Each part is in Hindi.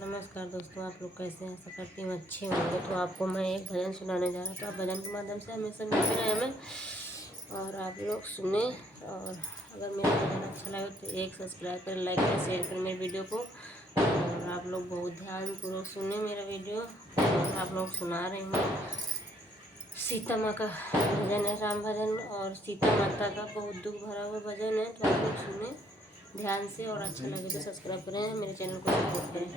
नमस्कार दोस्तों, आप लोग कैसे हैं? आशा करती हूँ अच्छे होंगे। तो आपको मैं एक भजन सुनाने जा रहा हूँ, तो आप भजन के माध्यम से हमेशा मिलते रहे हमें और आप लोग सुने। और अगर मेरा भजन अच्छा लगे तो एक सब्सक्राइब करें, लाइक करें, शेयर करें मेरे वीडियो को। और आप लोग बहुत ध्यानपूर्वक सुने मेरा वीडियो। और आप लोग सुना रही हूँ सीता माँ का भजन है, राम भजन और सीता माता का बहुत दुख भरा हुआ भजन है। तो आप लोग सुने ध्यान से और अच्छा लगे तो सब्सक्राइब करें, मेरे चैनल को सपोर्ट करें।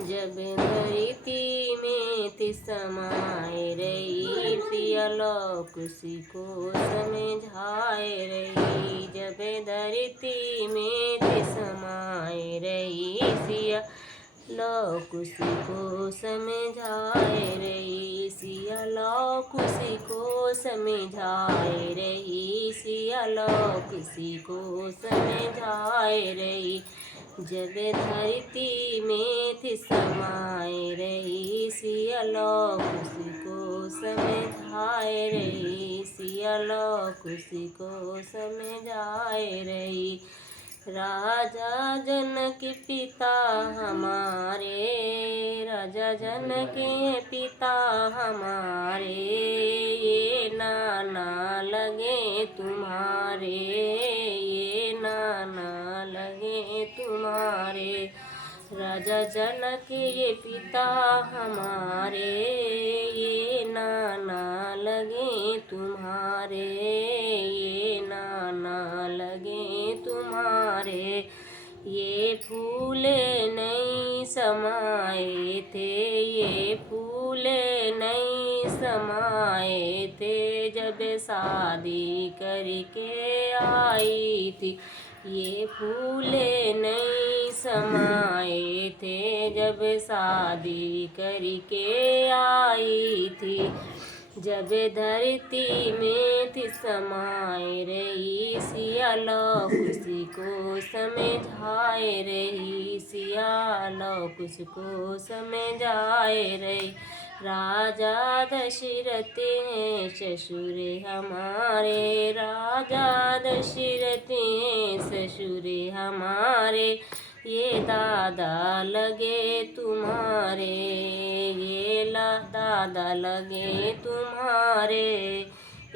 जब धरती में थी समाये रही, सियालोक उसी को समझाए रही। जब धरती में थी समाये रही, सियालोक उसी को समझाए रही। सियालोक उसी को समझाए रही, सियालोक उसी को समझाए रही। जब धरती में थी समाये रही, सियालोक उसी को समझाए रही, सियालोक उसी को समझाए रही। राजा जनक पिता हमारे, राजा जनक पिता हमारे, ये नाना लगे तुम्हारे, ये नाना लगे तुम्हारे। राजा जनक ये पिता हमारे, ये नाना लगे तुम्हारे, ये नाना लगे तुम्हारे। ये फूले नहीं समाये थे, ये फूले नहीं समाये थे, जब शादी करके आई थी। ये फूले नहीं समाये थे, जब शादी करके आई थी। जब धरती में थी समाये रही, सियालोक उसी को समझाए रही, सियालोक उसको समझाए रही। राजा दशरथ हैं ससुर हमारे, राजा दशरथ हैं ससुर हमारे, ये दादा लगे तुम्हारे, ये दादा लगे तुम्हारे।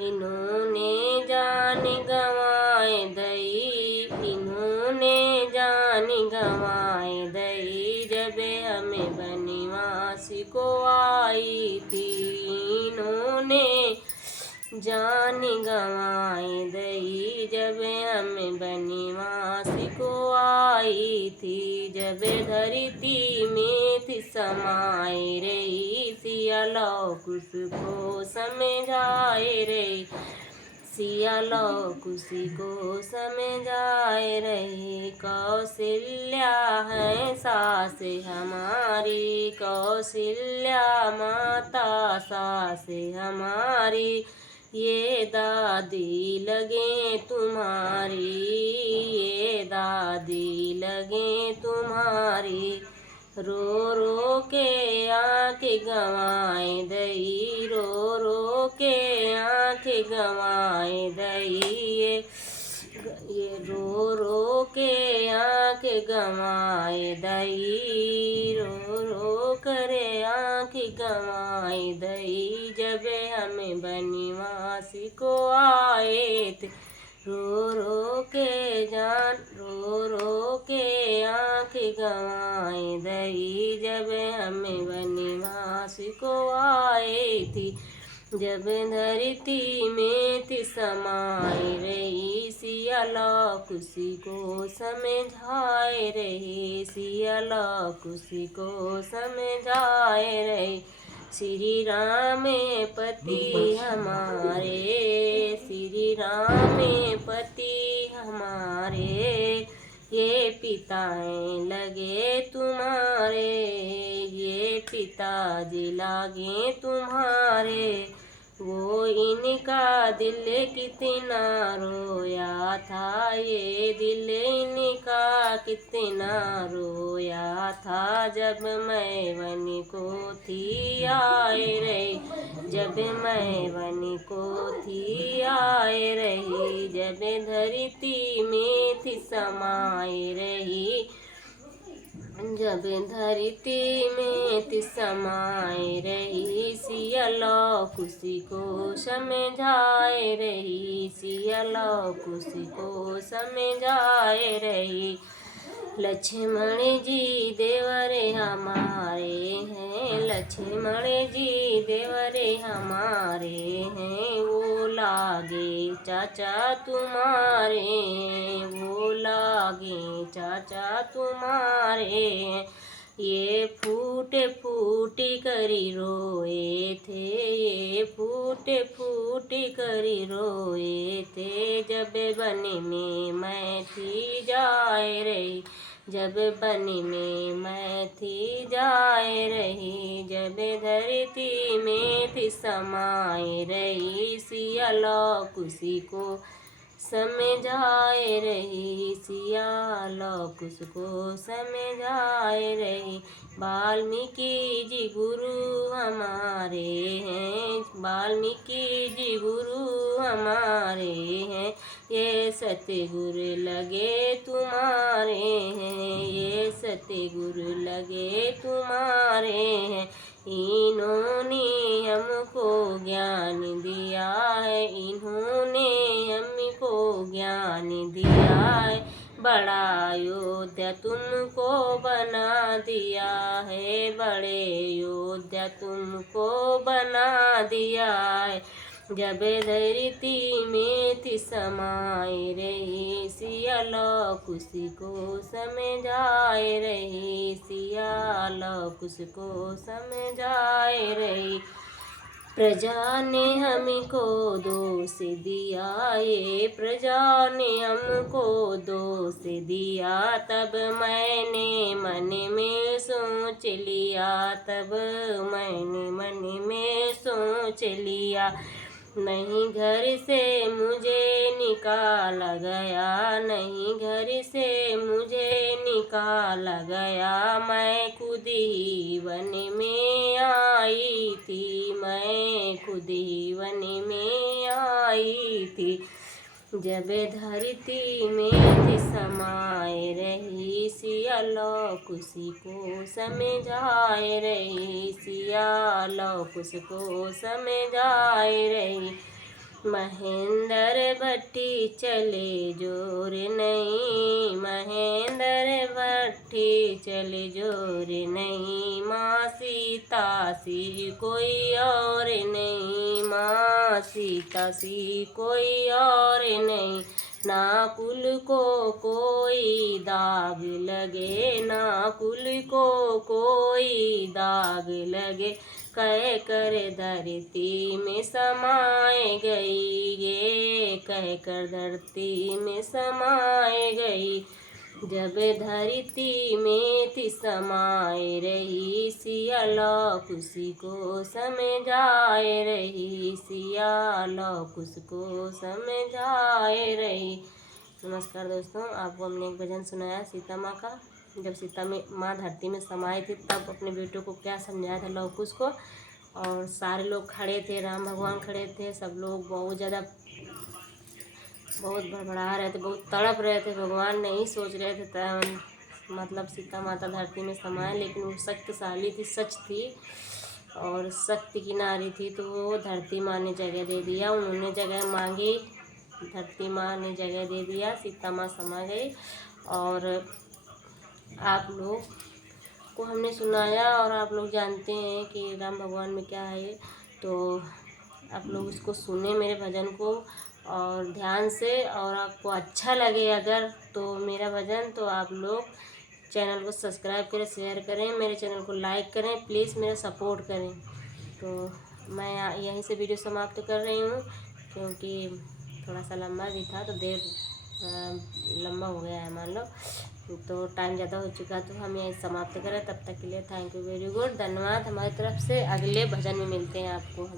इन्होंने जान गंवाए दई, इन्होंने जान गंवाए दई, जब हमें बनवास को आई थी। इन्होंने जान गंवाए दई, जब हमें बनवास को आई थी। जब धरती में थी समाये रही, सियालोक उसको समझाए रही, सियालोक उसी को समझाए रही। कौशल्या है सास हमारी, कौशल्या माता सास हमारी, ये दादी लगे तुम्हारी, ये दादी लगे तुम्हारी। रो रो के आँखें गंवाए दई, रो रो के आँखें गंवाए दई, ये रो रो के आँखें गंवाए दई, रो रो करे आँखें गंवाए दई, जब हमें बनवास को आए थे। रो रो के जान, रो रो के आँखें गंवाए दई, जब हमें बनवास को आए थी। जब धरती में थी समाये रही, सियालोक उसी को समझाए रही, सियालोक उसी को समझाए रही। श्री राम पति हमारे, श्री राम पति हमारे, ये पिताएं लगे तुम्हारे, ये पिताजी लागे तुम्हारे। वो इनका दिल कितना रोया था, ये दिल इनका कितना रोया था, जब मैं वन को थी आए रही, जब मैं वन को थी आए रही। जब धरती में थी समाये रही, जब धरती में ति समाए रही, सिया लौ खुशी को समझाए रही, सिया लौ खुशी को समझाए रही। लक्ष्मण जी देवरे हमारे हैं, लक्ष्मण जी देवरे हमारे हैं, वो लागे चाचा तुम्हारे हैं, वो लागे चाचा तुम्हारे हैं। ये फूटे फूटी करी रोए थे, ये फूटे फूटी करी रोए थे, जब बन में मैं थी जाए रही, जब बन में मैं थी जाए रही, जब धरती में थी समाए रही, सिया लौ खुशी को समझाए रही, सिया लौ खुशी को समझाए रही। वाल्मीकि जी गुरु हमारे हैं, वाल्मीकि जी गुरु हमारे हैं, ये सतगुरु लगे तुम्हारे हैं, ये सतगुरु लगे तुम्हारे हैं। इन्होंने हमको ज्ञान दिया है, इन्होंने हमको ज्ञान दिया है, बड़ा योद्धा तुमको बना दिया है, बड़े योद्धा तुमको बना दिया है। जब धरती में थी समाए रही, सिया लौ खुशी को समझाए रही, सिया लौ खुशी को समझाए रही। प्रजा ने हमको दोष दिया, ये प्रजा ने हमको दोष दिया, तब मैंने मन में सोच लिया, तब मैंने मन में सोच लिया। नहीं घर से मुझे निकाला गया, नहीं घर से मुझे निकाला गया, मैं खुद ही वन में आई थी, मैं खुद ही वन में आई थी। जब धरती में थी समाए रही, सिया लौ खुशी को समझाए रही, सिया लौ खुशी को समझाए रही। महेंद्र भट्टी चले जोर नहीं, महेंद्र भट्टी चले जोर नहीं, माँ सीता सी कोई और नहीं, माँ सीता सी कोई और नहीं। ना कुल को कोई दाग लगे, ना कुल को कोई दाग लगे, कह कर धरती में समाए गई, ये कह कर धरती में समाए गई। जब धरती में थी समाए रही, सिया लौ खुशी को समझाए रही, सिया लौ खुशी को समझाए रही। नमस्कार दोस्तों, आपको हमने एक भजन सुनाया सीता माँ का। जब सीता माँ धरती में समाई थी तब अपने बेटों को क्या समझाया था लव कुश को, और सारे लोग खड़े थे, राम भगवान खड़े थे, सब लोग बहुत ज़्यादा बहुत बड़बड़ा रहे थे, बहुत तड़प रहे थे, भगवान नहीं सोच रहे थे मतलब सीता माता धरती में समाए, लेकिन वो शक्तिशाली थी, सच थी और शक्ति की नारी थी, तो वो धरती माँ ने जगह दे दिया, उन्होंने जगह मांगी, धरती माँ ने जगह दे दिया, सीता माँ समा गई। और आप लोग को हमने सुनाया और आप लोग जानते हैं कि राम भगवान में क्या है, तो आप लोग इसको सुने मेरे भजन को और ध्यान से, और आपको अच्छा लगे अगर तो मेरा भजन, तो आप लोग चैनल को सब्सक्राइब करें, शेयर करें, मेरे चैनल को लाइक करें, प्लीज़ मेरा सपोर्ट करें। तो मैं यहीं से वीडियो समाप्त कर रही हूँ, क्योंकि थोड़ा सा लंबा भी था, तो देर लंबा हो गया है मान लो, तो टाइम ज़्यादा हो चुका, तो हम यहीं समाप्त करें। तब तक के लिए थैंक यू वेरी गुड, धन्यवाद हमारी तरफ से। अगले भजन में मिलते हैं आपको हम।